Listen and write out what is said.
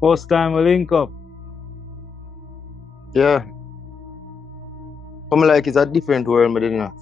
First time we link up. Yeah. Come like it's a different world, but then